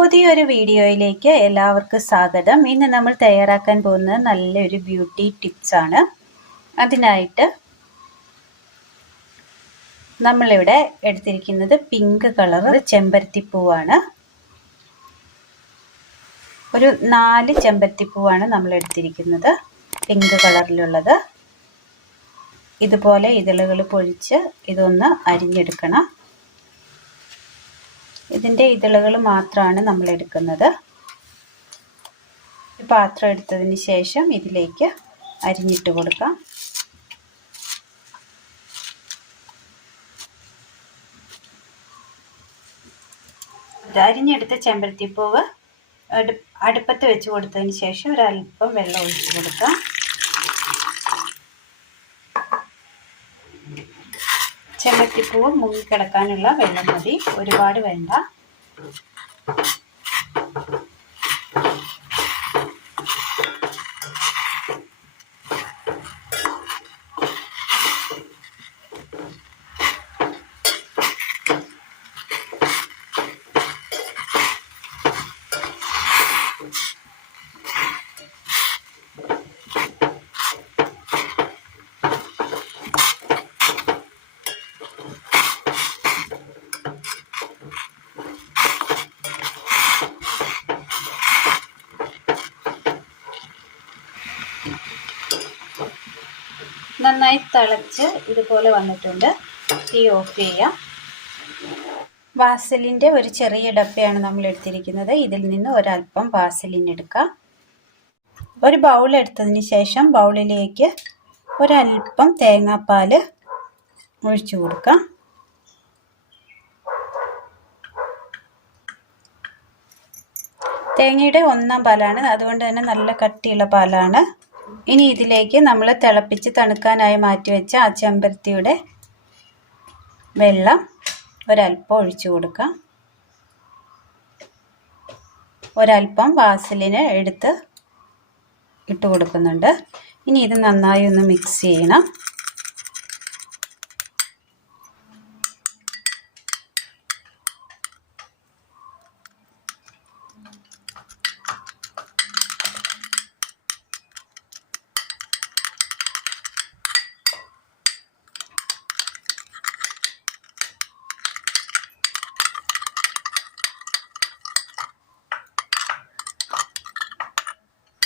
പുതിയൊരു വീഡിയോയിലേക്ക് എല്ലാവർക്കും സ്വാഗതം. ഇന്ന് നമ്മൾ തയ്യാറാക്കാൻ പോകുന്നത് നല്ലൊരു ബ്യൂട്ടി ടിപ്സ് ആണ്. അതിനായിട്ട് നമ്മളിവിടെ എടുത്തിരിക്കുന്നത് പിങ്ക് കളർ ചെമ്പരത്തിപ്പൂവാണ്. ഒരു 4 ചെമ്പരത്തിപ്പൂവാണ് നമ്മൾ എടുത്തിരിക്കുന്നത്, പിങ്ക് കളറിലുള്ളത്. ഇതുപോലെ ഇതളുകൾ പൊഴിച്ച് ഇതൊന്ന് അരിഞ്ഞെടുക്കണം. ഇതിൻ്റെ ഇതളുകൾ മാത്രമാണ് നമ്മൾ എടുക്കുന്നത്. പാത്രം എടുത്തതിന് ശേഷം ഇതിലേക്ക് അരിഞ്ഞിട്ട് കൊടുക്കാം. അരിഞ്ഞെടുത്ത ചെമ്പരത്തിപ്പൂവ് അടുപ്പത്ത് വെച്ച് കൊടുത്തതിന് ശേഷം ഒരല്പം വെള്ളം ഒഴിച്ച് കൊടുക്കാം. ചെമ്പരത്തിപ്പൂവ് മുങ്ങിക്കിടക്കാനുള്ള വെള്ളം മതി, ഒരുപാട് വേണ്ട. നന്നായി തിളച്ച് ഇതുപോലെ വന്നിട്ടുണ്ട്. തീ ഓഫ് ചെയ്യാം. വാസലിൻ്റെ ഒരു ചെറിയ ഡപ്പയാണ് നമ്മൾ എടുത്തിരിക്കുന്നത്. ഇതിൽ നിന്ന് ഒരല്പം വാസലിൻ എടുക്കാം. ഒരു ബൗൾ എടുത്തതിന് ശേഷം ബൗളിലേക്ക് ഒരല്പം തേങ്ങാപ്പാൽ ഒഴിച്ചു കൊടുക്കാം. തേങ്ങയുടെ 1-ാം പാലാണ്, അതുകൊണ്ട് തന്നെ നല്ല കട്ടിയുള്ള പാലാണ്. ഇനി ഇതിലേക്ക് നമ്മൾ തിളപ്പിച്ച് തണുക്കാനായി മാറ്റിവെച്ച ആ ചെമ്പരത്തിയുടെ വെള്ളം ഒരല്പം ഒഴിച്ചു കൊടുക്കാം. ഒരല്പം വാസലിന് എടുത്ത് ഇട്ട് കൊടുക്കുന്നുണ്ട്. ഇനി ഇത് നന്നായി ഒന്ന് മിക്സ് ചെയ്യണം.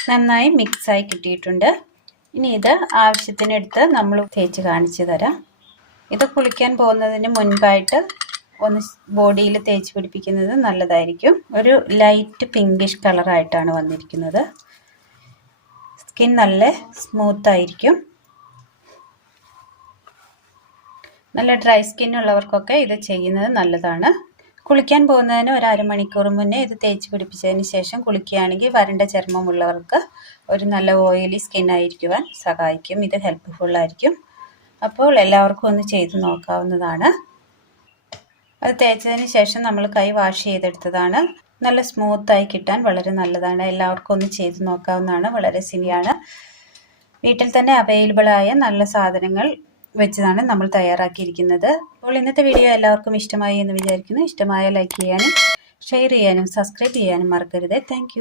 നന്നായി മിക്സായി കിട്ടിയിട്ടുണ്ട്. ഇനി ഇത് ആവശ്യത്തിനെടുത്ത് നമ്മൾ തേച്ച് കാണിച്ചു തരാം. ഇത് കുളിക്കാൻ പോകുന്നതിന് മുൻപായിട്ട് ഒന്ന് ബോഡിയിൽ തേച്ച് പിടിപ്പിക്കുന്നത് നല്ലതായിരിക്കും. ഒരു ലൈറ്റ് പിങ്കിഷ് കളറായിട്ടാണ് വന്നിരിക്കുന്നത്. സ്കിൻ നല്ല സ്മൂത്തായിരിക്കും. നല്ല ഡ്രൈ സ്കിന്നുള്ളവർക്കൊക്കെ ഇത് ചെയ്യുന്നത് നല്ലതാണ്. കുളിക്കാൻ പോകുന്നതിന് ഒരു അരമണിക്കൂർ മുന്നേ ഇത് തേച്ച് പിടിപ്പിച്ചതിന് ശേഷം കുളിക്കുകയാണെങ്കിൽ വരണ്ട ചർമ്മമുള്ളവർക്ക് ഒരു നല്ല ഓയിലി സ്കിൻ ആയിരിക്കുവാൻ സഹായിക്കും. ഇത് ഹെൽപ്ഫുള്ളായിരിക്കും. അപ്പോൾ എല്ലാവർക്കും ഒന്ന് ചെയ്ത് നോക്കാവുന്നതാണ്. അത് തേച്ചതിന് ശേഷം നമ്മൾ കൈ വാഷ് ചെയ്തെടുത്തതാണ്. നല്ല സ്മൂത്തായി കിട്ടാൻ വളരെ നല്ലതാണ്. എല്ലാവർക്കും ഒന്ന് ചെയ്ത് നോക്കാവുന്നതാണ്. വളരെ സിമ്പിളാണ്. വീട്ടിൽ തന്നെ അവൈലബിളായ നല്ല സാധനങ്ങൾ വെച്ചതാണ് നമ്മൾ തയ്യാറാക്കിയിരിക്കുന്നത്. അപ്പോൾ ഇന്നത്തെ വീഡിയോ എല്ലാവർക്കും ഇഷ്ടമായി എന്ന് വിചാരിക്കുന്നു. ഇഷ്ടമായ ലൈക്ക് ചെയ്യാനും ഷെയർ ചെയ്യാനും സബ്സ്ക്രൈബ് ചെയ്യാനും മറക്കരുത്. താങ്ക്